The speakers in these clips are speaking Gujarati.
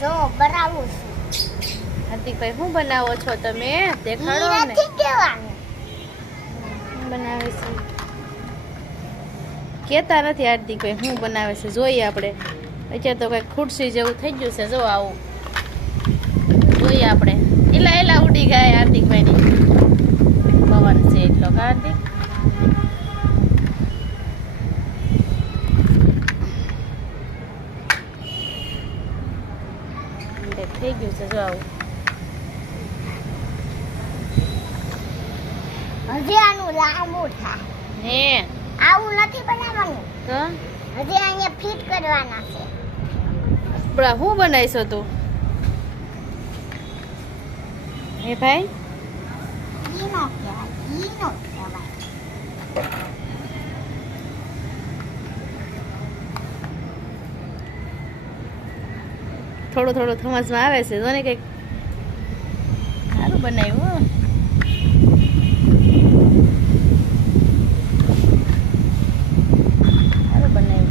જો બનાવું છું. હાર્દિકભાઈ શું બનાવો છો તમે? દેખાડો ને નથી કહેવાનું. બનાવે છે. કેતા નથી હાર્દિકભાઈ શું બનાવે છે. જોઈએ આપણે. અત્યારે તો કઈ ખુરશી જેવું થઈ ગયું છે. જો આવું. જોઈએ આપણે. એલા એલા ઉડી ગયા હાર્દિકભાઈની. પવન છે એટલો. કા હાર્દિક એટલે થઈ ગયું છે જો આવું હજી આનું લાંબુ થાય હે આવું નથી બનાવવાનું. તો? હજી અહીંયા ફિટ કરવાના છે. હું બનાવીશો તું? હે ભાઈ? થોડું થોડું થમસમાં આવે છે. જો ને કંઈક સારું બનાવ્યું હો. સારું બનાવ્યું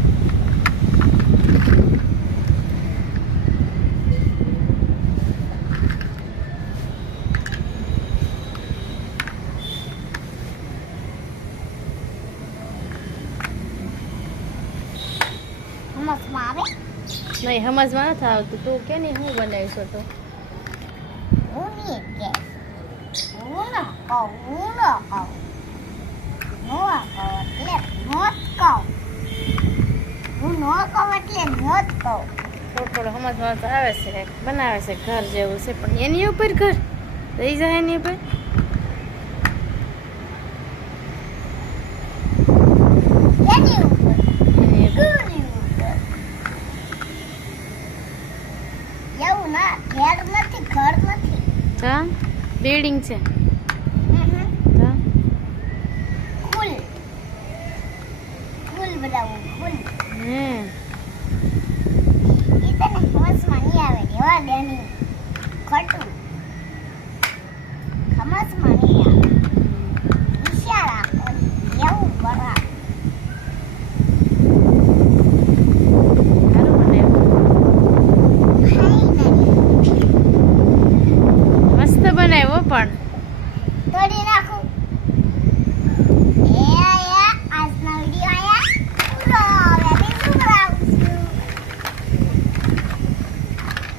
સમજમાં આવે? નહીં સમજમાં નથી આવતું. તું કે નહીં હું બનાવીશો તો થોડું સમજમાં તો આવે છે બનાવે છે ઘર જેવું છે પણ એની ઉપર ઘર? રહી જાય એની ઉપર એની ઉપર એની ઉપર ગુની ઉપર એવું ના ઘેર નથી ઘર નથી. કા બિલ્ડિંગ છે. હમ. કા ફૂલ ફૂલ બનાવું ફૂલ હે.